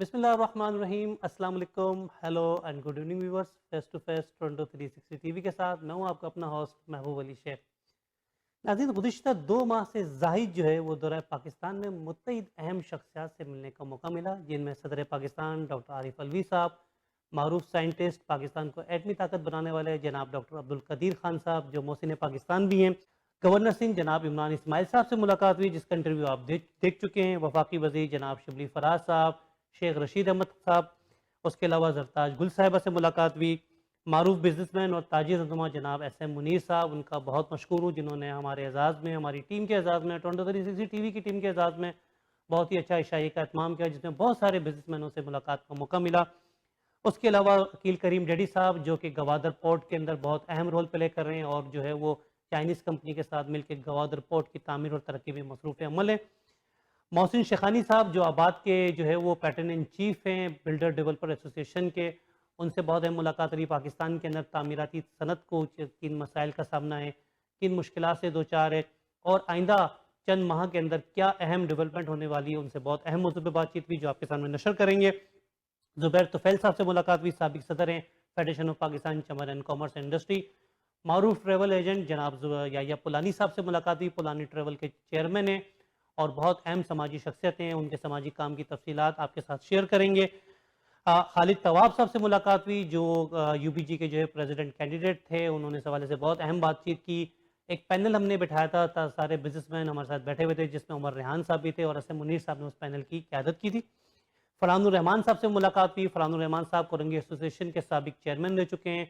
بسم اللہ الرحمن الرحیم. السلام علیکم. Hello and good evening viewers. Face to face Toronto 360 TV کے ساتھ میں ہوں آپ کا اپنا ہوسٹ محبوب علی شیخ. ناظرین، گزشتہ 2 ماہ سے زاہد جو ہے وہ دورہ پاکستان میں متعدد اہم شخصیات سے ملنے کا موقع ملا، جن میں صدر پاکستان ڈاکٹر عارف علوی صاحب، معروف سائنٹسٹ، پاکستان کو ایٹمی طاقت بنانے والے جناب ڈاکٹر عبدالقدیر خان صاحب جو محسن پاکستان بھی ہیں، گورنر سندھ جناب عمران اسماعیل صاحب سے ملاقات ہوئی جس کا انٹرویو آپ دیکھ چکے ہیں، وفاقی وزیر جناب شبلی فراز صاحب، شیخ رشید احمد صاحب، اس کے علاوہ زرتاج گل صاحبہ سے ملاقات ہوئی، معروف بزنس مین اور تاجر رہنما جناب ایس ایم منیر صاحب، ان کا بہت مشکور ہوں جنہوں نے ہمارے اعزاز میں، ہماری ٹیم کے اعزاز میں، ٹورنٹو 360 ٹی وی کی ٹیم کے اعزاز میں بہت ہی اچھا عشائی کا اہتمام کیا، جس میں بہت سارے بزنس مینوں سے ملاقات کا موقع ملا. اس کے علاوہ عقیل کریم ڈیڈی صاحب جو کہ گوادر پورٹ کے اندر بہت اہم رول پلے کر رہے ہیں اور جو ہے وہ چائنیز کمپنی کے ساتھ مل کے گوادر پورٹ کی تعمیر اور ترقی میں مصروف عمل ہے. محسن شیخانی صاحب جو آباد کے جو ہے وہ پیٹرن ان چیف ہیں بلڈر ڈیولپر ایسوسی ایشن کے، ان سے بہت اہم ملاقات رہی. پاکستان کے اندر تعمیراتی صنعت کو کن مسائل کا سامنا ہے، کن مشکلات سے دوچار ہے اور آئندہ چند ماہ کے اندر کیا اہم ڈیولپمنٹ ہونے والی ہے، ان سے بہت اہم موضوع پہ بات چیت ہوئی جو آپ کے سامنے نشر کریں گے. زبیر طفیل صاحب سے ملاقات ہوئی، سابق صدر ہیں federation of Pakistan chamber and commerce industry. معروف ٹریول ایجنٹ جناب یحییٰ پولانی صاحب سے ملاقات ہوئی، پولانی ٹریول کے چیئرمین ہیں اور بہت اہم سماجی شخصیت ہیں، ان کے سماجی کام کی تفصیلات آپ کے ساتھ شیئر کریں گے. خالد طواب صاحب سے ملاقات ہوئی جو یو بی جی کے جو ہے پریزیڈنٹ کینڈیڈیٹ تھے، انہوں نے اس حوالے سے بہت اہم بات چیت کی. ایک پینل ہم نے بٹھایا تھا، سارے بزنس مین ہمارے ساتھ بیٹھے ہوئے تھے جس میں عمر ریحان صاحب بھی تھے اور اسم منیر صاحب نے اس پینل کی قیادت کی تھی. فرحان الرحمان صاحب سے ملاقات ہوئی. فرحان الرحمان صاحب کورنگی ایسوسی ایشن کے سابق چیئرمین رہ چکے ہیں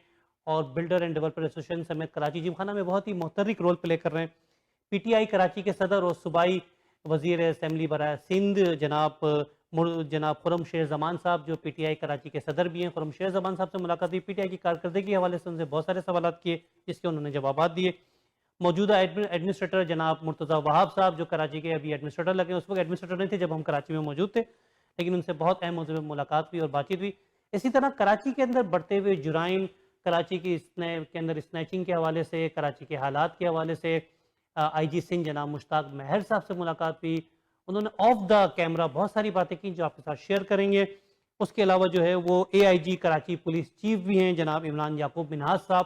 اور بلڈر اینڈ ڈیولپر ایسوسی ایشن سمیت کراچی جم خانہ میں بہت ہی محترک رول پلے کر رہے ہیں. پی ٹی آئی کراچی کے صدر اور صوبائی وزیر اسمبلی برائے سندھ جناب خرم شیر زمان صاحب جو پی ٹی آئی کراچی کے صدر بھی ہیں، خرم شیر زمان صاحب سے ملاقات ہوئی. پی ٹی آئی کی کارکردگی کے حوالے سے ان سے بہت سارے سوالات کیے جس کے انہوں نے جوابات دیے. موجودہ ایڈمنسٹریٹر جناب مرتضیٰ وہاب صاحب جو کراچی کے ابھی ایڈمنسٹریٹر لگے، اس وقت ایڈمنسٹریٹر نہیں تھے جب ہم کراچی میں موجود تھے، لیکن ان سے بہت اہم موضوع میں ملاقات ہوئی اور بات چیت ہوئی. اسی طرح کراچی کے اندر بڑھتے ہوئے جرائم، کراچی کی کے اندر اسنیچنگ کے حوالے سے، کراچی کے حالات کے حوالے سے آئی جی سندھ جناب مشتاق مہر صاحب سے ملاقات ہوئی. انہوں نے آف دا کیمرہ بہت ساری باتیں کی جو آپ کے ساتھ شیئر کریں گے. اس کے علاوہ جو ہے وہ اے آئی جی کراچی پولیس چیف بھی ہیں جناب عمران یعقوب منہاس صاحب.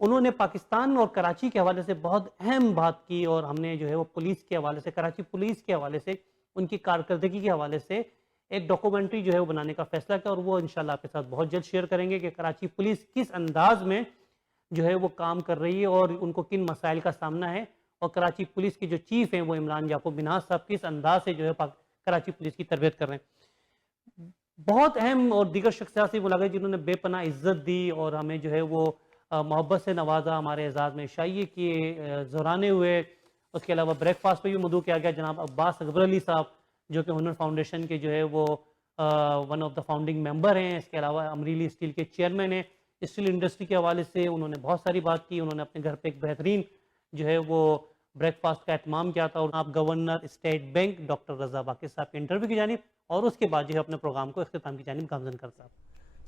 انہوں نے پاکستان اور کراچی کے حوالے سے بہت اہم بات کی اور ہم نے جو ہے وہ پولیس کے حوالے سے، کراچی پولیس کے حوالے سے، ان کی کارکردگی کے حوالے سے ایک ڈاکومنٹری جو ہے وہ بنانے کا فیصلہ کیا اور وہ انشاءاللہ آپ کے ساتھ بہت جلد شیئر کریں گے کہ کراچی پولیس کس انداز میں جو ہے وہ کام کر رہی ہے اور ان کو کن مسائل کا سامنا ہے، اور کراچی پولیس کے جو چیف ہیں وہ عمران یعقوب منہاس صاحب کس انداز سے جو ہے کراچی پولیس کی تربیت کر رہے ہیں. بہت اہم اور دیگر شخصیات سے ملاقات جنہوں نے بے پناہ عزت دی اور ہمیں جو ہے وہ محبت سے نوازا، ہمارے اعزاز میں شائعے کیے، زورانے ہوئے. اس کے علاوہ بریک فاسٹ پہ بھی مدعو کیا گیا. جناب عباس اکبر علی صاحب جو کہ ہنر فاؤنڈیشن کے جو ہے وہ ون آف دا فاؤنڈنگ ممبر ہیں، اس کے علاوہ امریلی اسٹیل کے چیئرمین ہیں. اسٹیل انڈسٹری کے حوالے سے انہوں نے بہت ساری بات کی. انہوں نے اپنے گھر پہ ایک بہترین جو ہے وہ بریک فاسٹ کا اہتمام کیا تھا. اور آپ گورنر اسٹیٹ بینک ڈاکٹر رضا باقر صاحب کے انٹرویو کی جانب اور اس کے بعد جو ہے اپنے پروگرام کو اختتام کی جانب گامزن کرتا.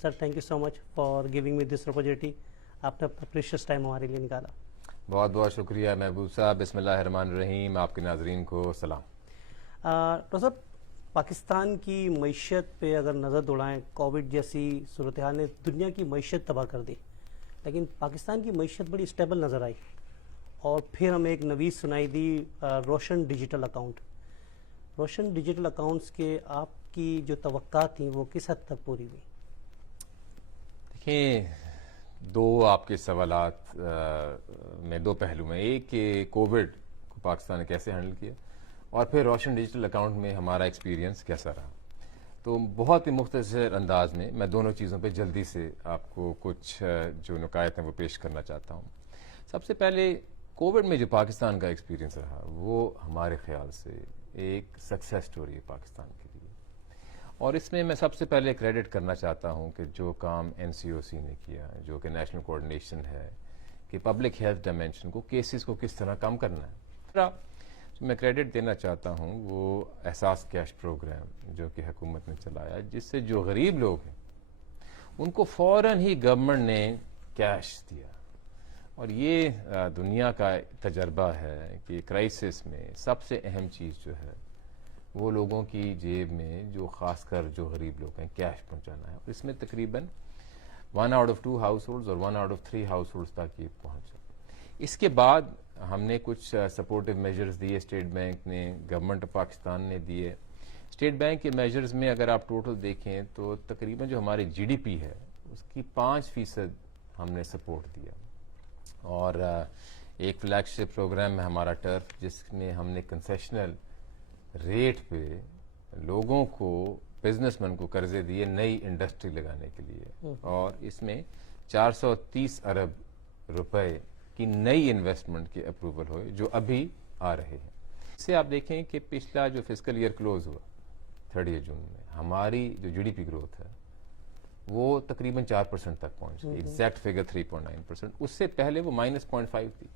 Sir thank you so much for giving me this opportunity. آپ نے اپنا پریشیس ٹائم ہمارے لیے نکالا. بہت بہت شکریہ محبوب صاحب. بسم اللہ الرحمن الرحیم. آپ کے ناظرین کو سلام. ڈاکٹر صاحب، پاکستان کی معیشت پہ اگر نظر دوڑائیں، کووڈ جیسی صورتحال نے دنیا کی معیشت تباہ کر دی، لیکن پاکستان کی معیشت بڑی اسٹیبل نظر آئی. اور پھر ہمیں ایک نویز سنائی دی روشن ڈیجیٹل اکاؤنٹ. روشن ڈیجیٹل اکاؤنٹس کے آپ کی جو توقعات تھیں وہ کس حد تک پوری ہوئی؟ دیکھیں، دو آپ کے سوالات میں دو پہلو میں، ایک کہ کووڈ کو پاکستان نے کیسے ہینڈل کیا اور پھر روشن ڈیجیٹل اکاؤنٹ میں ہمارا ایکسپیرینس کیسا رہا. تو بہت ہی مختصر انداز میں دونوں چیزوں پہ جلدی سے آپ کو کچھ جو نکات ہیں وہ پیش کرنا چاہتا ہوں. سب سے پہلے کووڈ میں جو پاکستان کا ایکسپیرینس رہا وہ ہمارے خیال سے ایک سکسیس سٹوری ہے پاکستان کے لیے. اور اس میں سب سے پہلے کریڈٹ کرنا چاہتا ہوں کہ جو کام این سی او سی نے کیا، جو کہ نیشنل کوآرڈینیشن ہے کہ پبلک ہیلتھ ڈائمینشن کو، کیسز کو کس طرح کم کرنا ہے. میں کریڈٹ دینا چاہتا ہوں وہ احساس کیش پروگرام جو کہ حکومت نے چلایا، جس سے جو غریب لوگ ہیں ان کو فوراً ہی گورنمنٹ نے کیش دیا. اور یہ دنیا کا تجربہ ہے کہ کرائسس میں سب سے اہم چیز جو ہے وہ لوگوں کی جیب میں جو خاص کر جو غریب لوگ ہیں کیش پہنچانا ہے. اور اس میں تقریباً 1 out of 2 ہاؤس ہولڈز اور 1 out of 3 ہاؤس ہولڈز تک یہ پہنچا. اس کے بعد ہم نے کچھ سپورٹیو میجرز دیے, اسٹیٹ بینک نے, گورنمنٹ آف پاکستان نے دیے. اسٹیٹ بینک کے میجرز میں اگر آپ ٹوٹل دیکھیں تو تقریباً جو ہماری جی ڈی پی ہے اس کی 5% ہم نے سپورٹ دیا. اور ایک فلیگ شپ پروگرام ہے ہمارا ٹرف, جس میں ہم نے کنسیشنل ریٹ پہ لوگوں کو, بزنس مین کو قرضے دیے نئی انڈسٹری لگانے کے لیے, اور اس میں 430 ارب روپے کی نئی انویسٹمنٹ کے اپروول ہوئے جو ابھی آ رہے ہیں. اس سے آپ دیکھیں کہ پچھلا جو فسکل ایئر کلوز ہوا 30 جون میں, ہماری جو جی ڈی پی گروتھ ہے وہ تقریباً 4% تک پہنچ گئی, ایگزیکٹ فگر 3.9%. اس سے پہلے وہ -0.5 تھی,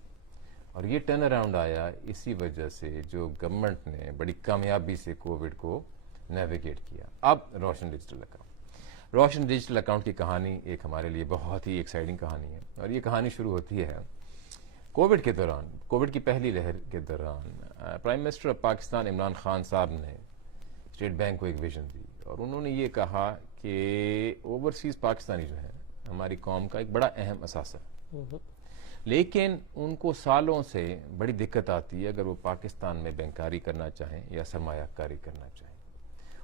اور یہ ٹرن اراؤنڈ آیا اسی وجہ سے جو گورنمنٹ نے بڑی کامیابی سے کووڈ کو نیویگیٹ کیا. اب روشن ڈیجیٹل اکاؤنٹ, روشن ڈیجیٹل اکاؤنٹ کی کہانی ایک ہمارے لیے بہت ہی ایکسائٹنگ کہانی ہے, اور یہ کہانی شروع ہوتی ہے کووڈ کے دوران. کووڈ کی پہلی لہر کے دوران prime minister of Pakistan Imran Khan صاحب نے اسٹیٹ بینک کو ایک ویژن دی, اور انہوں نے یہ کہا کہ اوورسیز پاکستانی جو ہیں ہماری قوم کا ایک بڑا اہم اثاثہ, لیکن ان کو سالوں سے بڑی دقت آتی ہے اگر وہ پاکستان میں بینکاری کرنا چاہیں یا سرمایہ کاری کرنا چاہیں.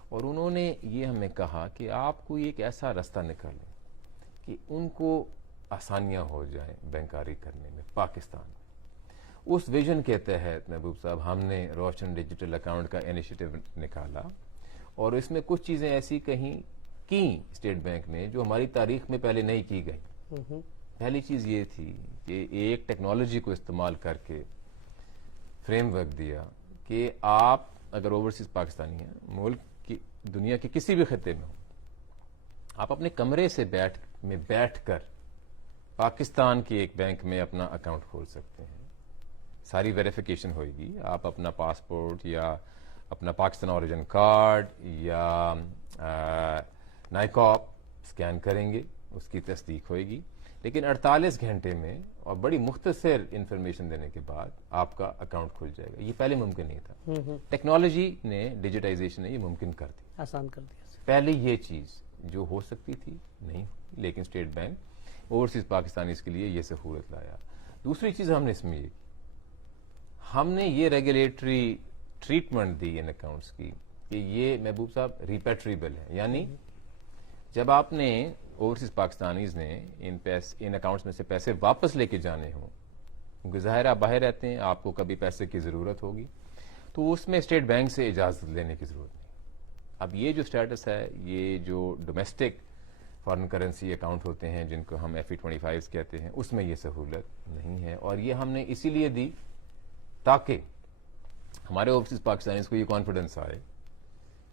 اور انہوں نے یہ ہمیں کہا کہ آپ کوئی ایک ایسا راستہ نکالیں کہ ان کو آسانیاں ہو جائیں بینکاری کرنے میں پاکستان میں. اس ویژن کے تحت محبوب صاحب ہم نے روشن ڈیجیٹل اکاؤنٹ کا انیشیٹو نکالا, اور اس میں کچھ چیزیں ایسی کی اسٹیٹ بینک نے جو ہماری تاریخ میں پہلے نہیں کی گئی. پہلی چیز یہ تھی کہ ایک ٹیکنالوجی کو استعمال کر کے فریم ورک دیا کہ آپ اگر اوورسیز پاکستانی ہیں, ملک کی دنیا کے کسی بھی خطے میں ہوں, آپ اپنے کمرے سے بیٹھ کر پاکستان کے ایک بینک میں اپنا اکاؤنٹ کھول سکتے ہیں. ساری ویریفیکیشن ہوئے گی, آپ اپنا پاسپورٹ یا اپنا پاکستان اوریجن کارڈ یا نائکاپ اسکین کریں گے, اس کی تصدیق ہوئے گی, لیکن 48 گھنٹے میں اور بڑی مختصر انفارمیشن دینے کے بعد آپ کا اکاؤنٹ کھل جائے گا. یہ پہلے ممکن نہیں تھا, ٹیکنالوجی نے, ڈیجیٹائزیشن نے یہ ممکن کر دیا, آسان کر دیا. پہلے یہ چیز جو ہو سکتی تھی نہیں, لیکن اسٹیٹ بینک اوورسیز پاکستانی اس کے لیے یہ سہولت لایا. دوسری چیز ہم نے اس میں یہ کی, ہم نے یہ ریگولیٹری ٹریٹمنٹ دی ان اکاؤنٹس کی کہ یہ محبوب صاحب ریپیٹریبل ہے, یعنی جب آپ نے اوورسیز پاکستانیز نے ان اکاؤنٹس میں سے پیسے واپس لے کے جانے ہوں, کیونکہ ظاہر آپ باہر رہتے ہیں, آپ کو کبھی پیسے کی ضرورت ہوگی, تو اس میں اسٹیٹ بینک سے اجازت لینے کی ضرورت نہیں. اب یہ جو سٹیٹس ہے, یہ جو ڈومیسٹک فارن کرنسی اکاؤنٹ ہوتے ہیں جن کو ہم FE25 کہتے ہیں, اس میں یہ سہولت نہیں ہے. اور یہ ہم نے اسی لیے دی تاکہ ہمارے اوورسیز پاکستانیز کو یہ کانفیڈنس آئے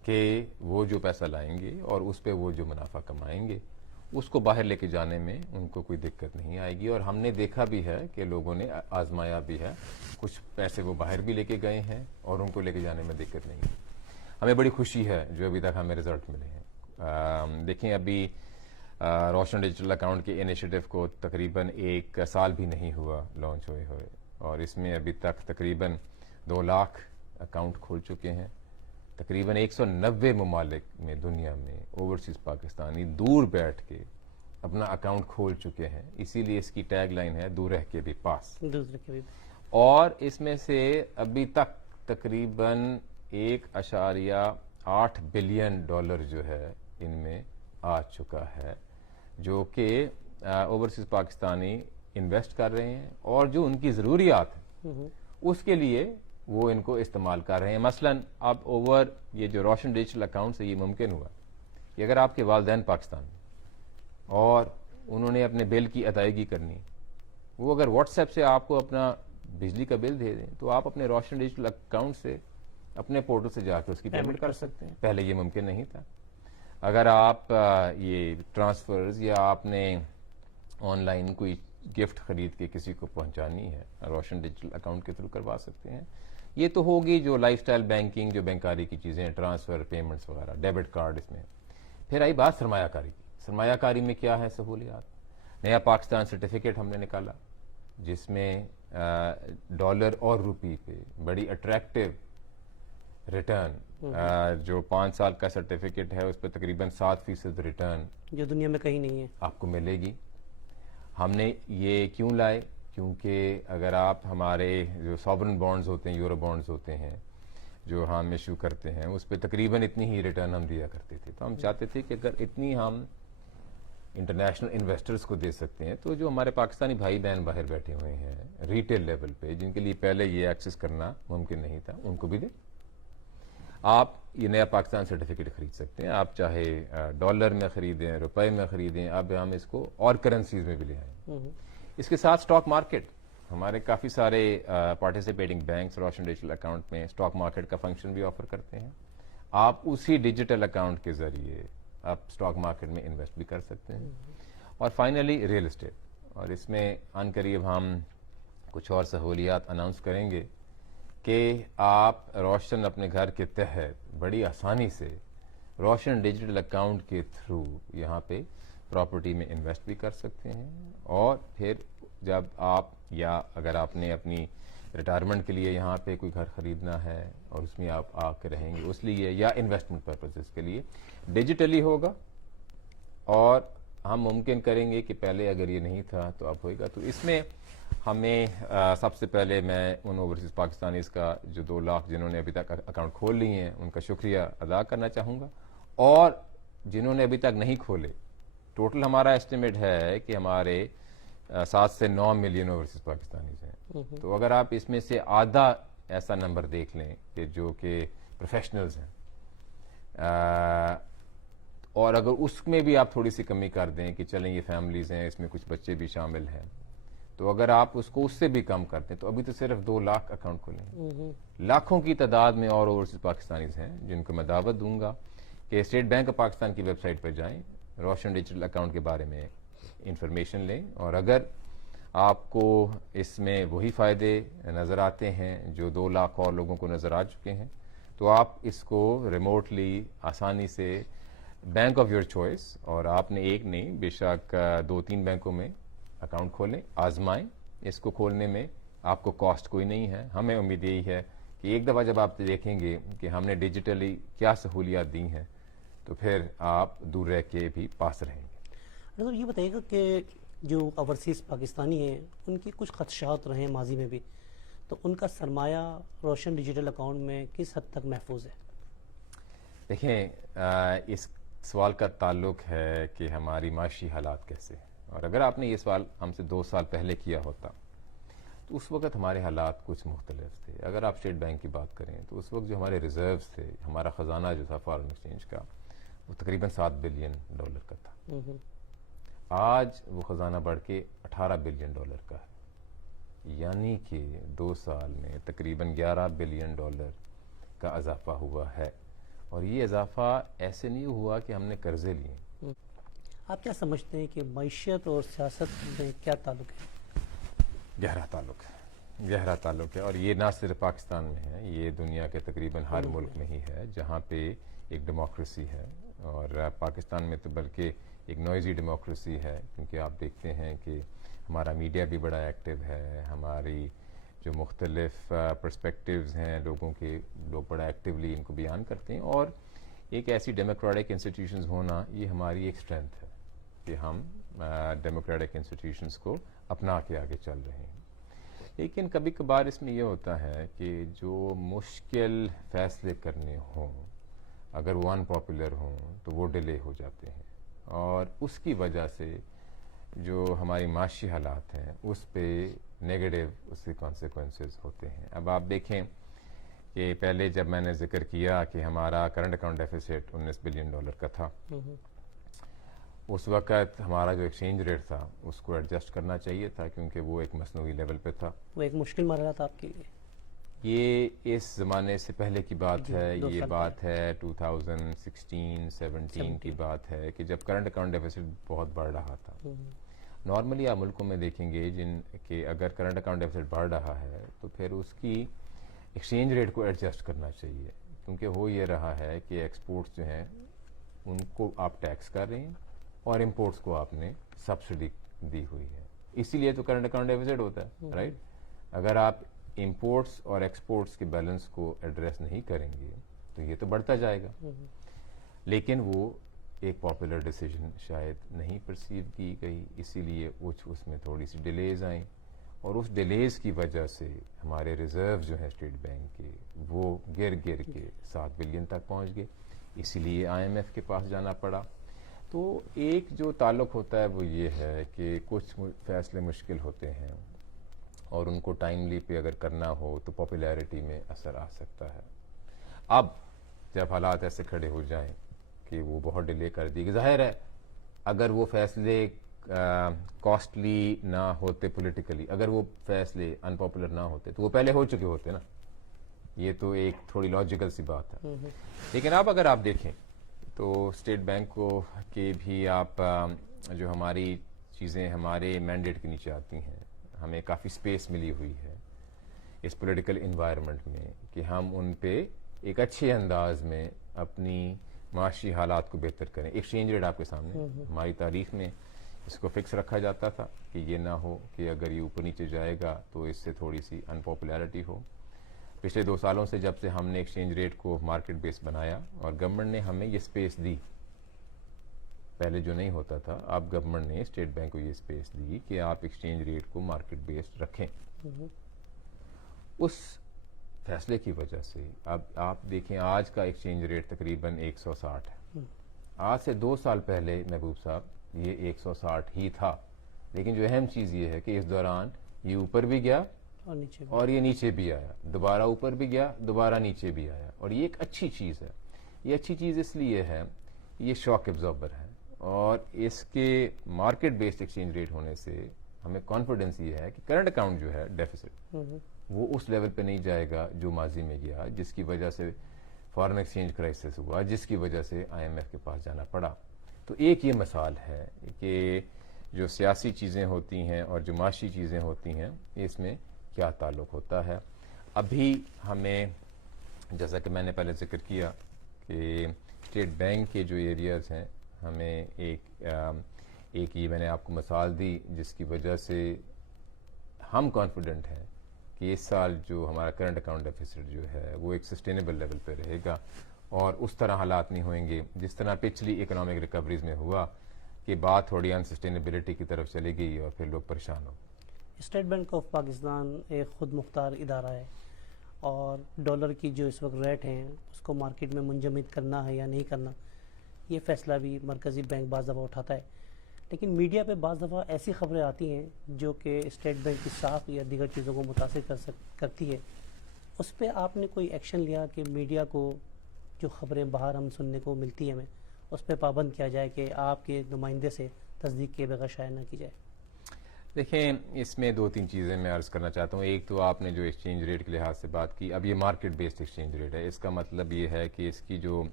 کہ وہ جو پیسہ لائیں گے اور اس پہ وہ جو منافع کمائیں گے اس کو باہر لے کے جانے میں ان کو کوئی دقت نہیں آئے گی. اور ہم نے دیکھا بھی ہے کہ لوگوں نے آزمایا بھی ہے, کچھ پیسے وہ باہر بھی لے کے گئے ہیں اور ان کو لے کے جانے میں دقت نہیں ہے. ہمیں بڑی خوشی ہے جو ابھی تک ہمیں رزلٹ ملے ہیں. دیکھیں ابھی روشن ڈیجیٹل اکاؤنٹ کے انیشیٹو کو تقریباً 1 سال بھی نہیں ہوا لانچ ہوئے, اور اس میں ابھی تک تقریباً 2 لاکھ اکاؤنٹ کھول چکے ہیں. تقریباً 190 ممالک میں دنیا میں اوورسیز پاکستانی دور بیٹھ کے اپنا اکاؤنٹ کھول چکے ہیں. اسی لیے اس کی ٹیگ لائن ہے دور رہ کے بھی پاس. اور اس میں سے ابھی تک تقریباً $1.8 بلین جو ہے ان میں آ چکا ہے, جو کہ اوورسیز پاکستانی انویسٹ کر رہے ہیں, اور جو ان کی ضروریات ہیں اس کے لیے وہ ان کو استعمال کر رہے ہیں. مثلاً اب یہ جو روشن ڈیجیٹل اکاؤنٹ سے یہ ممکن ہوا کہ اگر آپ کے والدین پاکستان میں اور انہوں نے اپنے بل کی ادائیگی کرنی, وہ اگر واٹس ایپ سے آپ کو اپنا بجلی کا بل دے دیں تو آپ اپنے روشن ڈیجیٹل اکاؤنٹ سے اپنے پورٹل سے جا کے اس کی پیمنٹ کر سکتے ہیں. پہلے یہ ممکن نہیں تھا. اگر آپ یہ ٹرانسفرز یا آپ نے آن لائن کوئی گفٹ خرید کے کسی کو پہنچانی ہے, روشن ڈیجیٹل اکاؤنٹ کے تھرو کروا سکتے ہیں. یہ تو ہوگی جو لائف سٹائل بینکنگ, جو بینکاری کی چیزیں, ٹرانسفر, پیمنٹس وغیرہ, ڈیبٹ کارڈ. اس میں پھر آئی بات سرمایہ کاری کی. سرمایہ کاری میں کیا ہے سہولیات؟ نیا پاکستان سرٹیفکیٹ ہم نے نکالا جس میں ڈالر اور روپی پہ بڑی اٹریکٹیو ریٹرن جو 5 سال کا سرٹیفکیٹ ہے اس پہ تقریباً 7% ریٹرن جو دنیا میں کہیں نہیں ہے. آپ کو ملے گی. ہم نے یہ کیوں لائے؟ کیونکہ اگر آپ ہمارے جو ساورن بانڈز ہوتے ہیں، یورو بانڈز ہوتے ہیں جو ہم ایشو کرتے ہیں، اس پہ تقریباً اتنی ہی ریٹرن ہم دیا کرتے تھے. تو ہم چاہتے تھے کہ اگر اتنی ہم انٹرنیشنل انویسٹرز کو دے سکتے ہیں تو جو ہمارے پاکستانی بھائی بہن باہر بیٹھے ہوئے ہیں ریٹیل لیول پہ، جن کے لیے پہلے یہ ایکسیس کرنا ممکن نہیں تھا، ان کو بھی دیں. آپ یہ نیا پاکستان سرٹیفکیٹ خرید سکتے ہیں. آپ چاہے ڈالر میں خریدیں، روپے میں خریدیں، اب ہم اس کو اور کرنسیز میں بھی لے آئیں. اس کے ساتھ اسٹاک مارکیٹ، ہمارے کافی سارے پارٹیسپیٹنگ بینکس روشن ڈیجیٹل اکاؤنٹ میں اسٹاک مارکیٹ کا فنکشن بھی آفر کرتے ہیں. آپ اسی ڈیجیٹل اکاؤنٹ کے ذریعے آپ اسٹاک مارکیٹ میں انویسٹ بھی کر سکتے ہیں. اور فائنلی ریئل اسٹیٹ، اور اس میں عن قریب ہم کچھ اور سہولیات اناؤنس کریں گے کہ آپ روشن اپنے گھر کے تحت بڑی آسانی سے روشن ڈیجیٹل اکاؤنٹ کے تھرو یہاں پہ پراپرٹی میں انویسٹ بھی کر سکتے ہیں. اور پھر جب آپ، یا اگر آپ نے اپنی ریٹائرمنٹ کے لیے یہاں پہ کوئی گھر خریدنا ہے اور اس میں آپ آ کے رہیں گے اس لیے، یا انویسٹمنٹ پرپزز کے لیے، ڈیجیٹلی ہوگا. اور ہم ممکن کریں گے کہ پہلے اگر یہ نہیں تھا تو اب ہوئے گا. تو اس میں ہمیں سب سے پہلے میں ان اوورسیز پاکستانیز کا جو 2 لاکھ جنہوں نے ابھی تک اکاؤنٹ کھول لیے ہیں ان کا شکریہ ادا کرنا چاہوں گا. اور جنہوں نے ابھی تک نہیں کھولے، ٹوٹل ہمارا ایسٹیمیٹ ہے کہ ہمارے 7 سے 9 ملین اوورسیز پاکستانیز ہیں. تو اگر آپ اس میں سے آدھا ایسا نمبر دیکھ لیں کہ جو کہ پروفیشنلز ہیں، اور اگر اس میں بھی آپ تھوڑی سی کمی کر دیں کہ چلیں یہ فیملیز ہیں، اس میں کچھ بچے بھی شامل ہیں، تو اگر آپ اس کو اس سے بھی کم کرتے ہیں تو ابھی تو صرف 2 لاکھ اکاؤنٹ کھولے ہیں. لاکھوں کی تعداد میں اور اوورسیز پاکستانیز ہیں جن کو میں دعوت دوں گا کہ اسٹیٹ بینک آف پاکستان کی ویب سائٹ پر جائیں، روشن ڈیجیٹل اکاؤنٹ کے بارے میں انفارمیشن لیں. اور اگر آپ کو اس میں وہی فائدے نظر آتے ہیں جو 2 لاکھ اور لوگوں کو نظر آ چکے ہیں، تو آپ اس کو ریموٹلی آسانی سے بینک آف یور چوائس، اور آپ نے ایک نہیں بے شک 2-3 بینکوں میں اکاؤنٹ کھولیں، آزمائیں. اس کو کھولنے میں آپ کو کاسٹ کوئی نہیں ہے. ہمیں امید یہی ہے کہ ایک دفعہ جب آپ دیکھیں گے کہ ہم نے ڈیجیٹلی کیا سہولیات دی ہیں تو پھر آپ دور رہ کے بھی پاس رہیں گے. یہ بتائیے گا کہ جو اوورسیز پاکستانی ہیں ان کی کچھ خدشات رہے ہیں ماضی میں بھی، تو ان کا سرمایہ روشن ڈیجیٹل اکاؤنٹ میں کس حد تک محفوظ ہے؟ دیکھیں، اس سوال کا تعلق ہے کہ ہماری معاشی حالات کیسے ہیں. اور اگر آپ نے یہ سوال ہم سے 2 سال پہلے کیا ہوتا تو اس وقت ہمارے حالات کچھ مختلف تھے. اگر آپ اسٹیٹ بینک کی بات کریں تو اس وقت جو ہمارے ریزروز تھے، ہمارا خزانہ جو تھا فارن ایکسچینج کا، وہ تقریباً $7 بلین کا تھا. آج وہ خزانہ بڑھ کے $18 بلین کا ہے. یعنی کہ 2 سال میں تقریباً $11 بلین کا اضافہ ہوا ہے. اور یہ اضافہ ایسے نہیں ہوا کہ ہم نے قرضے لیے. آپ کیا سمجھتے ہیں کہ معیشت اور سیاست میں کیا تعلق ہے؟ گہرا تعلق ہے. اور یہ نہ صرف پاکستان میں ہے، یہ دنیا کے تقریباً ہر ملک میں ہی ہے جہاں پہ ایک ڈیموکریسی ہے. اور پاکستان میں تو بلکہ ایک نوائزی ڈیموکریسی ہے، کیونکہ آپ دیکھتے ہیں کہ ہمارا میڈیا بھی بڑا ایکٹیو ہے، ہماری جو مختلف پرسپیکٹیوز ہیں لوگوں کے، لوگ بڑا ایکٹیولی ان کو بیان کرتے ہیں. اور ایک ایسی ڈیموکریٹک انسٹیٹیوشنز ہونا یہ ہماری ایک اسٹرینتھ ہے کہ ہم ڈیموکریٹک انسٹیٹیوشنز کو اپنا کے آگے چل رہے ہیں. لیکن کبھی کبھار اس میں یہ ہوتا ہے کہ جو مشکل فیصلے کرنے ہوں، اگر وہ ان پاپولر ہوں تو وہ ڈیلے ہو جاتے ہیں، اور اس کی وجہ سے جو ہماری معاشی حالات ہیں اس پہ نیگیٹو اس کے کانسیکوینسز ہوتے ہیں. اب آپ دیکھیں کہ پہلے جب میں نے ذکر کیا کہ ہمارا کرنٹ اکاؤنٹ ڈیفیسٹ $19 بلین کا تھا، اس وقت ہمارا جو ایکسچینج ریٹ تھا اس کو ایڈجسٹ کرنا چاہیے تھا کیونکہ وہ ایک مصنوعی لیول پہ تھا. وہ ایک مشکل مرحلہ تھا آپ کے لیے. یہ اس زمانے سے پہلے کی بات ہے. یہ بات ہے 2016-17 کی بات ہے کہ جب کرنٹ اکاؤنٹ ڈیفیسٹ بہت بڑھ رہا تھا. نارملی آپ ملکوں میں دیکھیں گے جن کہ اگر کرنٹ اکاؤنٹ ڈیفیسٹ بڑھ رہا ہے تو پھر اس کی ایکسچینج ریٹ کو ایڈجسٹ کرنا چاہیے، کیونکہ ہو یہ رہا ہے کہ ایکسپورٹس جو ہیں ان کو آپ ٹیکس کر رہے ہیں اور امپورٹس کو آپ نے سبسڈی دی ہوئی ہے. اسی لیے تو کرنٹ اکاؤنٹ ڈیفیسٹ ہوتا ہے، رائٹ. اگر آپ امپورٹس اور ایکسپورٹس کے بیلنس کو ایڈریس نہیں کریں گے تو یہ تو بڑھتا جائے گا. لیکن وہ ایک پاپولر ڈیسیجن شاید نہیں پرسیو کی گئی, اسی لیے اس میں تھوڑی سی ڈیلیز آئیں, اور اس ڈیلیز کی وجہ سے ہمارے ریزرو جو ہیں اسٹیٹ بینک کے وہ گر کے 7 بلین تک پہنچ گئے, اسی لیے IMF کے پاس جانا پڑا. تو ایک جو تعلق ہوتا ہے وہ یہ ہے کہ کچھ فیصلے مشکل ہوتے ہیں اور ان کو ٹائملی پہ اگر کرنا ہو تو پاپولیرٹی میں اثر آ سکتا ہے. اب جب حالات ایسے کھڑے ہو جائیں کہ وہ بہت ڈیلے کر دی گئی, ظاہر ہے اگر وہ فیصلے کاسٹلی نہ ہوتے پولیٹیکلی, اگر وہ فیصلے ان پاپولر نہ ہوتے تو وہ پہلے ہو چکے ہوتے نا, یہ تو ایک تھوڑی لاجیکل سی بات ہے. لیکن اب اگر آپ دیکھیں تو اسٹیٹ بینک کو کے بھی آپ جو ہماری چیزیں ہمارے مینڈیٹ کے نیچے آتی ہیں, ہمیں کافی سپیس ملی ہوئی ہے اس پولیٹیکل انوائرمنٹ میں کہ ہم ان پہ ایک اچھے انداز میں اپنی معاشی حالات کو بہتر کریں. ایکسچینج ریٹ آپ کے سامنے, ہماری تاریخ میں اس کو فکس رکھا جاتا تھا کہ یہ نہ ہو کہ اگر یہ اوپر نیچے جائے گا تو اس سے تھوڑی سی انپاپولیرٹی ہو. پچھلے 2 سالوں سے جب سے ہم نے ایکسچینج ریٹ کو مارکیٹ بیس بنایا اور گورنمنٹ نے ہمیں یہ سپیس دی, پہلے جو نہیں ہوتا تھا, اب گورنمنٹ نے اسٹیٹ بینک کو یہ سپیس دی کہ آپ ایکسچینج ریٹ کو مارکیٹ بیسڈ رکھیں. اس فیصلے کی وجہ سے اب آپ دیکھیں آج کا ایکسچینج ریٹ تقریباً 160 ہے. آج سے 2 سال پہلے محبوب صاحب یہ 160 ہی تھا, لیکن جو اہم چیز یہ ہے کہ اس دوران یہ اوپر بھی گیا اور یہ نیچے بھی آیا, دوبارہ اوپر بھی گیا, دوبارہ نیچے بھی آیا, اور یہ ایک اچھی چیز ہے. یہ اچھی چیز اس لیے ہے یہ شاک ایبزاربر ہے, اور اس کے مارکیٹ بیسڈ ایکسچینج ریٹ ہونے سے ہمیں کانفیڈنس یہ ہے کہ کرنٹ اکاؤنٹ جو ہے ڈیفیسٹ وہ اس لیول پہ نہیں جائے گا جو ماضی میں گیا, جس کی وجہ سے فارن ایکسچینج کرائسس ہوا, جس کی وجہ سے IMF کے پاس جانا پڑا. تو ایک یہ مثال ہے کہ جو سیاسی چیزیں ہوتی ہیں اور جو معاشی چیزیں ہوتی ہیں اس میں کیا تعلق ہوتا ہے. ابھی ہمیں جیسا کہ میں نے پہلے ذکر کیا کہ اسٹیٹ بینک کے جو ایریاز ہیں ہمیں ایک یہ میں نے آپ کو مثال دی جس کی وجہ سے ہم کانفیڈنٹ ہیں کہ اس سال جو ہمارا کرنٹ اکاؤنٹ ڈیفیسٹ جو ہے وہ ایک سسٹینیبل لیول پہ رہے گا, اور اس طرح حالات نہیں ہوئیں گے جس طرح پچھلی اکنامک ریکوریز میں ہوا کہ بات تھوڑی انسسٹینیبلٹی کی طرف چلی گئی اور پھر لوگ پریشان ہو. اسٹیٹ بینک آف پاکستان ایک خود مختار ادارہ ہے, اور ڈالر کی جو اس وقت ریٹ ہیں اس کو مارکیٹ میں منجمد کرنا ہے یا نہیں کرنا, یہ فیصلہ بھی مرکزی بینک بعض دفعہ اٹھاتا ہے. لیکن میڈیا پہ بعض دفعہ ایسی خبریں آتی ہیں جو کہ اسٹیٹ بینک کی ساکھ یا دیگر چیزوں کو متاثر کرتی ہے. اس پہ آپ نے کوئی ایکشن لیا کہ میڈیا کو جو خبریں باہر ہم سننے کو ملتی ہیں ہمیں, اس پہ پابند کیا جائے کہ آپ کے نمائندے سے تصدیق کے بغیر شائع نہ کی جائے؟ دیکھیں اس میں 2-3 چیزیں میں عرض کرنا چاہتا ہوں. ایک تو آپ نے جو ایکسچینج ریٹ کے لحاظ سے بات کی, اب یہ مارکیٹ بیسڈ ایکسچینج ریٹ ہے, اس کا مطلب یہ ہے کہ اس کی جو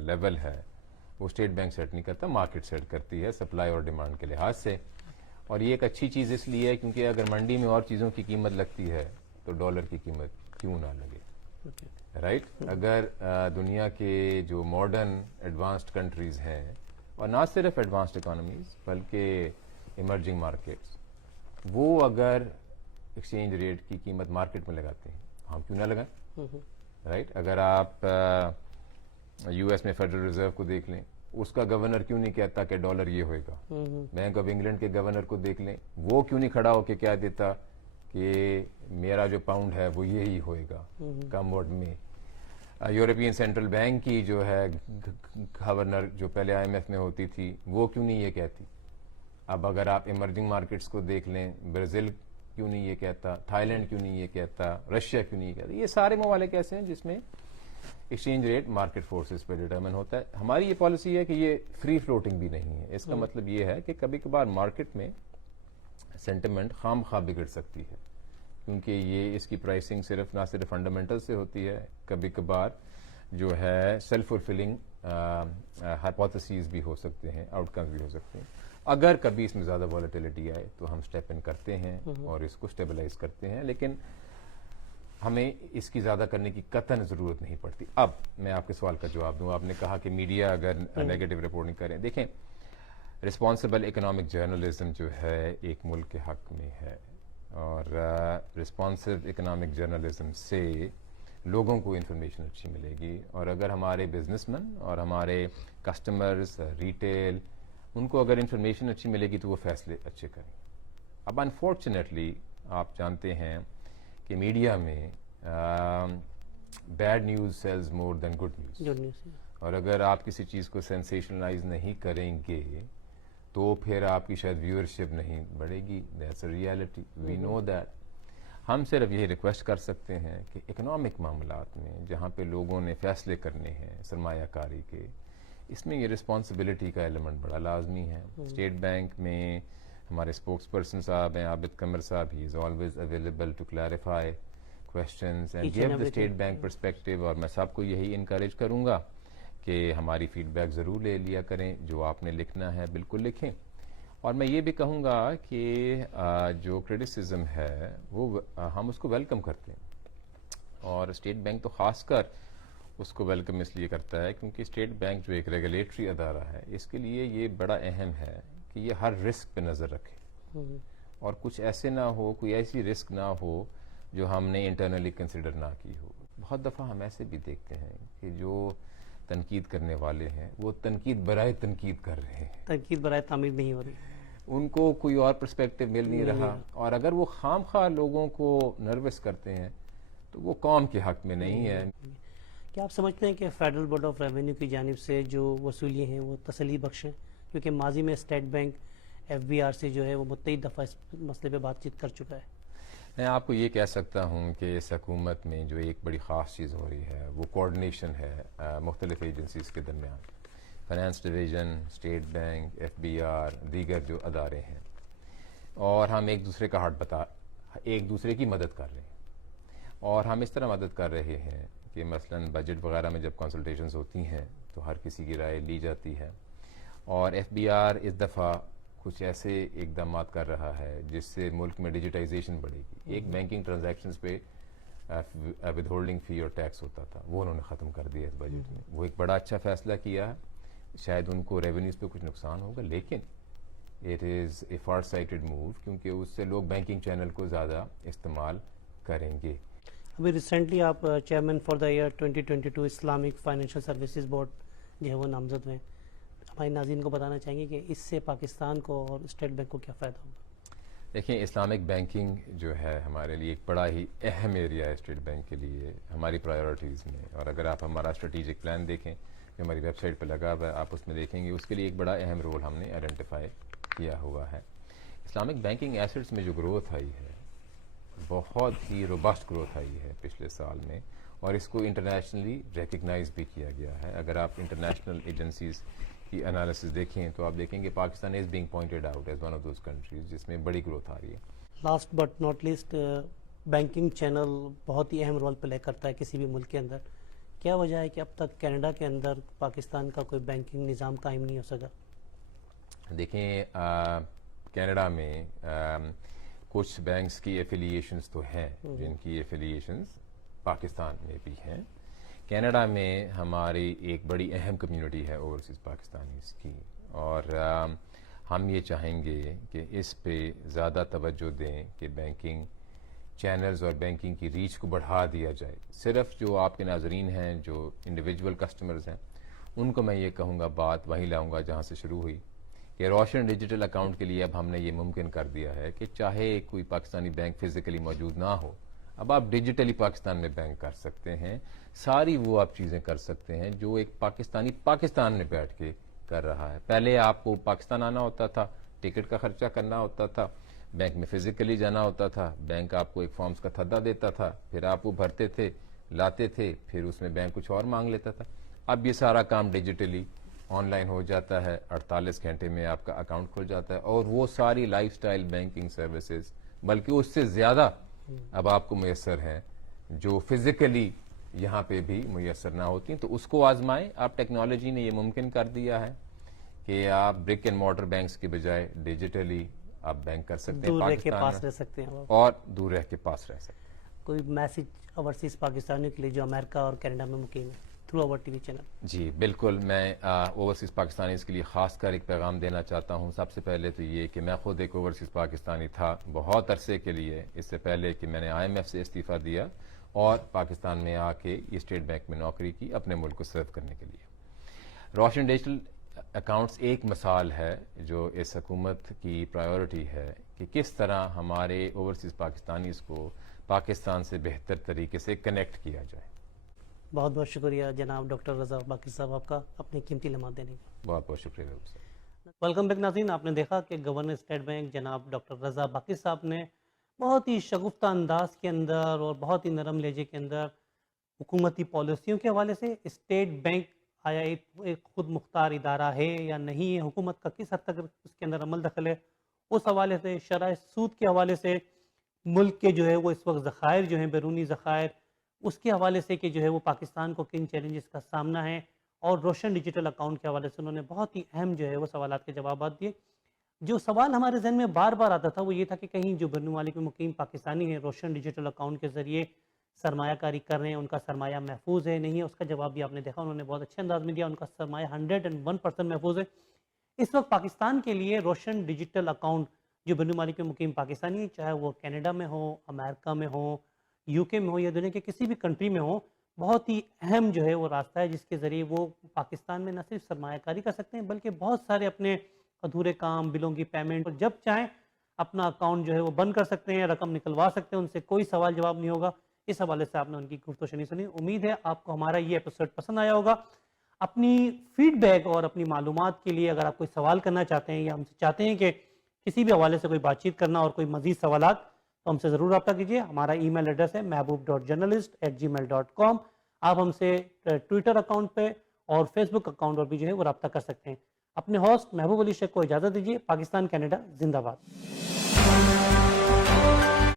لیول ہے وہ اسٹیٹ بینک سیٹ نہیں کرتا, مارکیٹ سیٹ کرتی ہے سپلائی اور ڈیمانڈ کے لحاظ سے. اور یہ ایک اچھی چیز اس لیے ہے کیونکہ اگر منڈی میں اور چیزوں کی قیمت لگتی ہے تو ڈالر کی قیمت کیوں نہ لگے, رائٹ. اگر دنیا کے جو ماڈرن ایڈوانسڈ کنٹریز ہیں, اور نہ صرف ایڈوانسڈ اکانومیز بلکہ ایمرجنگ مارکیٹس, وہ اگر ایکسچینج ریٹ کی قیمت مارکیٹ میں لگاتے ہیں ہم کیوں نہ لگائیں, رائٹ. اگر آپ US میں فیڈرل ریزرو کو دیکھ لیں, اس کا گورنر کیوں نہیں کہتا کہ ڈالر یہ ہوئے گا. بینک آف انگلینڈ کے گورنر کو دیکھ لیں, وہ کیوں نہیں کھڑا ہو کے کہہ دیتا کہ میرا جو پاؤنڈ ہے وہ یہی ہوئے گا کم ورڈ میں. یورپین سینٹرل بینک کی جو ہے گورنر جو پہلے IMF میں ہوتی تھی وہ کیوں نہیں یہ کہتی. اب اگر آپ ایمرجنگ مارکیٹس کو دیکھ لیں, برازیل کیوں نہیں یہ کہتا, تھائی لینڈ کیوں نہیں یہ کہتا, رشیا کیوں نہیں یہ کہتا. یہ سارے ممالک ایسے ہیں جس میں ایکسچینج ریٹ مارکیٹ فورسز پہ ڈیٹرمن ہوتا ہے. ہماری یہ پالیسی ہے کہ یہ فری فلوٹنگ بھی نہیں ہے. اس کا مطلب یہ ہے کہ کبھی کبھار مارکیٹ میں سینٹیمنٹ خام خواہ بگڑ سکتی ہے, کیونکہ یہ اس کی پرائسنگ نہ صرف فنڈامنٹل سے ہوتی ہے, کبھی کبھار جو ہے سیلف فلفلنگ ہائپوتھیسز بھی ہو سکتے ہیں, آؤٹ کمز بھی ہو سکتے ہیں. اگر کبھی اس میں زیادہ والیٹیلٹی آئے تو ہم اسٹیپ ان کرتے ہیں اور اس کو اسٹیبلائز کرتے ہیں, لیکن ہمیں اس کی زیادہ کرنے کی قطعاً ضرورت نہیں پڑتی. اب میں آپ کے سوال کا جواب دوں. آپ نے کہا کہ میڈیا اگر نیگیٹو رپورٹنگ کریں, دیکھیں رسپانسبل اکنامک جرنلزم جو ہے ایک ملک کے حق میں ہے, اور رسپانسو اکنامک جرنلزم سے لوگوں کو انفارمیشن اچھی ملے گی، اور اگر ہمارے بزنس مین اور ہمارے کسٹمرز ریٹیل ان کو اگر انفارمیشن اچھی ملے گی تو وہ فیصلے اچھے کریں گے۔ اب انفارچونیٹلی آپ جانتے ہیں کہ میڈیا میں بیڈ نیوز سیلز مور دین گڈ نیوز، جو نیوز اور اگر آپ کسی چیز کو سینسیشنلائز نہیں کریں گے تو پھر آپ کی شاید ویورشپ نہیں بڑھے گی۔ That's a reality, we know that. ہم صرف یہی ریکویسٹ کر سکتے ہیں کہ اکنامک معاملات میں جہاں پہ لوگوں نے فیصلے کرنے ہیں سرمایہ کاری کے، اس میں یہ رسپانسبلٹی کا ایلیمنٹ بڑا لازمی ہے۔ اسٹیٹ بینک میں ہمارے اسپوکس پرسن صاحب ہیں Abid Qamar sahab, he is always available to clarify questions and Each give and the state everything. bank perspective، اور میں سب کو یہی انکریج کروں گا کہ ہماری فیڈ بیک ضرور لے لیا کریں، جو آپ نے لکھنا ہے بالکل لکھیں، اور میں یہ بھی کہوں گا کہ جو کرٹیسزم ہے وہ ہم اس کو ویلکم کرتے ہیں، اور اسٹیٹ بینک تو خاص کر اس کو ویلکم اس لیے کرتا ہے کیونکہ اسٹیٹ بینک جو ایک ریگولیٹری ادارہ ہے، اس کے لیے یہ بڑا اہم ہے کہ یہ ہر رسک پہ نظر رکھے اور کچھ ایسے نہ ہو، کوئی ایسی رسک نہ ہو جو ہم نے انٹرنلی کنسیڈر نہ کی ہو۔ بہت دفعہ ہم ایسے بھی دیکھتے ہیں کہ جو تنقید کرنے والے ہیں وہ تنقید برائے تنقید کر رہے ہیں، تنقید برائے تعمیر نہیں ہو رہی۔ ان کو کوئی اور پرسپیکٹو مل نہیں رہا، اور اگر وہ خام خواہ لوگوں کو نروس کرتے ہیں تو وہ قوم کے حق میں نہیں ہے۔ کیا آپ سمجھتے ہیں کہ فیڈرل بورڈ آف ریونیو کی جانب سے جو وصولیاں ہیں وہ تسلی بخش ہیں؟ کیونکہ ماضی میں State bank F B R سے جو ہے وہ متعدد دفعہ اس مسئلے پہ بات چیت کر چکا ہے۔ میں آپ کو یہ کہہ سکتا ہوں کہ اس حکومت میں جو ایک بڑی خاص چیز ہو رہی ہے وہ کوآرڈینیشن ہے مختلف ایجنسیز کے درمیان، finance division, state bank, F B R, دیگر جو ادارے ہیں، اور ہم ایک دوسرے کا ایک دوسرے کی مدد کر رہے ہیں، اور ہم اس طرح مدد کر رہے ہیں کہ مثلاً بجٹ وغیرہ میں جب کنسلٹیشنز ہوتی ہیں تو ہر کسی کی رائے لی جاتی ہے، اور ایف بی آر اس دفعہ کچھ ایسے اقدامات کر رہا ہے جس سے ملک میں ڈیجیٹائزیشن بڑھے گی۔ ایک بینکنگ ٹرانزیکشنز پہ ود ہولڈنگ فی اور ٹیکس ہوتا تھا، وہ انہوں نے ختم کر دیا اس بجٹ میں، وہ ایک بڑا اچھا فیصلہ کیا ہے۔ شاید ان کو ریونیوز پہ کچھ نقصان ہوگا، لیکن it is a far sighted move, کیونکہ اس سے لوگ بینکنگ چینل کو زیادہ استعمال کریں گے۔ ابھی ریسنٹلی آپ chairman for the year 2022 Islamic financial services board جو ہے وہ نامزد ہوئے ہیں، ہمارے ناظرین کو بتانا چاہیں گے کہ اس سے پاکستان کو اور اسٹیٹ بینک کو کیا فائدہ ہوگا؟ دیکھیں، اسلامک بینکنگ جو ہے ہمارے لیے ایک بڑا ہی اہم ایریا ہے اسٹیٹ بینک کے لیے ہماری پرائیورٹیز میں، اور اگر آپ ہمارا اسٹریٹجک پلان دیکھیں جو ہماری ویب سائٹ پہ لگا ہوا ہے، آپ اس میں دیکھیں گے اس کے لیے ایک بڑا اہم رول ہم نے آئیڈینٹیفائی کیا ہوا ہے۔ اسلامک بینکنگ ایسٹس میں جو گروتھ آئی ہے بہت ہی روبسٹ گروتھ آئی ہے پچھلے سال میں، اور اس کو انٹرنیشنلی ریکگنائز بھی کیا گیا ہے۔ اگر آپ انٹرنیشنل ایجنسیز کی انالیسز دیکھیں تو آپ دیکھیں گے Pakistan is being pointed out as one of those countries جس میں بڑی گروتھ آ رہی ہے۔ Last but not least, banking channel بہت ہی اہم رول پلے کرتا ہے کسی بھی ملک کے اندر۔ کیا وجہ ہے کہ اب تک کینیڈا کے اندر پاکستان کا کوئی بینکنگ نظام قائم نہیں ہو سکا؟ دیکھیں، کینیڈا میں کچھ بینکس کی ایفیلیشنز تو ہیں جن کی ایفیلیشنز پاکستان میں بھی ہیں۔ کینیڈا میں ہماری ایک بڑی اہم کمیونٹی ہے اوورسیز پاکستانیز کی، اور ہم یہ چاہیں گے کہ اس پہ زیادہ توجہ دیں کہ بینکنگ چینلز اور بینکنگ کی ریچ کو بڑھا دیا جائے۔ صرف جو آپ کے ناظرین ہیں جو انڈیویجول کسٹمرز ہیں ان کو میں یہ کہوں گا، بات وہیں لاؤں گا جہاں سے شروع ہوئی، کہ روشن ڈیجیٹل اکاؤنٹ کے لیے اب ہم نے یہ ممکن کر دیا ہے کہ چاہے کوئی پاکستانی بینک فزیکلی موجود نہ ہو، اب آپ ڈیجیٹلی پاکستان میں بینک کر سکتے ہیں، ساری وہ آپ چیزیں کر سکتے ہیں جو ایک پاکستانی پاکستان میں بیٹھ کے کر رہا ہے۔ پہلے آپ کو پاکستان آنا ہوتا تھا، ٹکٹ کا خرچہ کرنا ہوتا تھا، بینک میں فزیکلی جانا ہوتا تھا، بینک آپ کو ایک فارمز کا تھدا دیتا تھا، پھر آپ وہ بھرتے تھے، لاتے تھے، پھر اس میں بینک کچھ اور مانگ لیتا تھا۔ اب یہ سارا کام ڈیجیٹلی آن لائن ہو جاتا ہے، 48 گھنٹے میں آپ کا اکاؤنٹ کھل جاتا ہے، اور وہ ساری لائف سٹائل بینکنگ سروسز بلکہ اس سے زیادہ اب آپ کو میسر ہیں جو فزیکلی یہاں پہ بھی میسر نہ ہوتی ہیں، تو اس کو آزمائیں۔ آپ ٹیکنالوجی نے یہ ممکن کر دیا ہے کہ آپ برک اینڈ مارٹر بینکس کی بجائے ڈیجیٹلی آپ بینک کر سکتے ہیں دور رہ کے پاکستان پاس میں، رہ سکتے ہیں آپ۔ اور دور رہ کے پاس رہ سکتے ہیں۔ کوئی میسج اوورسیز پاکستانیوں کے لیے جو امریکہ اور کینیڈا میں مقیم ہے؟ through our TV channel. جی بالکل، میں اوورسیز پاکستانیز کے لیے خاص کر ایک پیغام دینا چاہتا ہوں. سب سے پہلے تو یہ کہ میں خود ایک اوورسیز پاکستانی تھا بہت عرصے کے لیے، اس سے پہلے کہ میں نے IMF سے استعفیٰ دیا اور پاکستان میں آ کے اسٹیٹ بینک میں نوکری کی اپنے ملک کو سرو کرنے کے لیے. روشن ڈیجیٹل اکاؤنٹس ایک مثال ہے جو اس حکومت کی پرائیورٹی ہے کہ کس طرح ہمارے اوورسیز پاکستانیز کو پاکستان سے بہتر طریقے سے کنیکٹ کیا جائے. بہت بہت شکریہ جناب ڈاکٹر رضا باقر صاحب آپ کا اپنے قیمتی لمحات دینے کا. بہت بہت شکریہ صاحب. ویلکم بیک ناظرین. آپ نے دیکھا کہ گورنر اسٹیٹ بینک جناب ڈاکٹر رضا باقر صاحب نے بہت ہی شگفتہ انداز کے اندر اور بہت ہی نرم لہجے کے اندر حکومتی پالیسیوں کے حوالے سے اسٹیٹ بینک آیا ایک خود مختار ادارہ ہے یا نہیں ہے، حکومت کا کس حد تک اس کے اندر عمل دخل ہے، اس حوالے سے شرح سود کے حوالے سے ملک کے جو ہے وہ اس وقت ذخائر جو ہیں بیرونی ذخائر اس کے حوالے سے کہ جو ہے وہ پاکستان کو کن چیلنجز کا سامنا ہے، اور روشن ڈیجیٹل اکاؤنٹ کے حوالے سے انہوں نے بہت ہی اہم جو ہے وہ سوالات کے جوابات دیے. جو سوال ہمارے ذہن میں بار بار آتا تھا وہ یہ تھا کہ کہیں جو بیرون ممالک میں مقیم پاکستانی ہیں روشن ڈیجیٹل اکاؤنٹ کے ذریعے سرمایہ کاری کر رہے ہیں، ان کا سرمایہ محفوظ ہے نہیں ہے. اس کا جواب بھی آپ نے دیکھا، انہوں نے بہت اچھے انداز میں دیا، ان کا سرمایہ 101% محفوظ ہے. اس وقت پاکستان کے لیے روشن ڈیجیٹل اکاؤنٹ جو بین الملک میں مقیم پاکستانی ہیں، چاہے وہ کینیڈا میں ہو، امریکہ میں ہو، UK میں ہو یا دنیا کے کسی بھی کنٹری میں ہو، بہت ہی اہم جو ہے وہ راستہ ہے جس کے ذریعے وہ پاکستان میں نہ صرف سرمایہ کاری کر سکتے ہیں بلکہ بہت سارے اپنے ادھورے کام، بلوں کی پیمنٹ، اور جب چاہیں اپنا اکاؤنٹ جو ہے وہ بند کر سکتے ہیں، رقم نکلوا سکتے ہیں، ان سے کوئی سوال جواب نہیں ہوگا. اس حوالے سے آپ نے ان کی گفت و شنید سنی. امید ہے آپ کو ہمارا یہ ایپیسوڈ پسند آیا ہوگا. اپنی فیڈ بیک اور اپنی معلومات کے لیے اگر آپ کوئی سوال کرنا چاہتے ہیں یا ہم سے چاہتے ہیں کہ کسی بھی حوالے سے کوئی بات چیت کرنا اور کوئی مزید سوالات، تو ہم سے ضرور رابطہ کیجیے. ہمارا ای میل ایڈریس ہے mehboob.journalist@gmail.com. آپ ہم سے ٹویٹر اکاؤنٹ پہ اور فیس بک اکاؤنٹ پر بھی جو ہے وہ رابطہ کر سکتے ہیں. اپنے ہوسٹ محبوب علی شیخ کو اجازت دیجیے. پاکستان کینیڈا زندہ باد.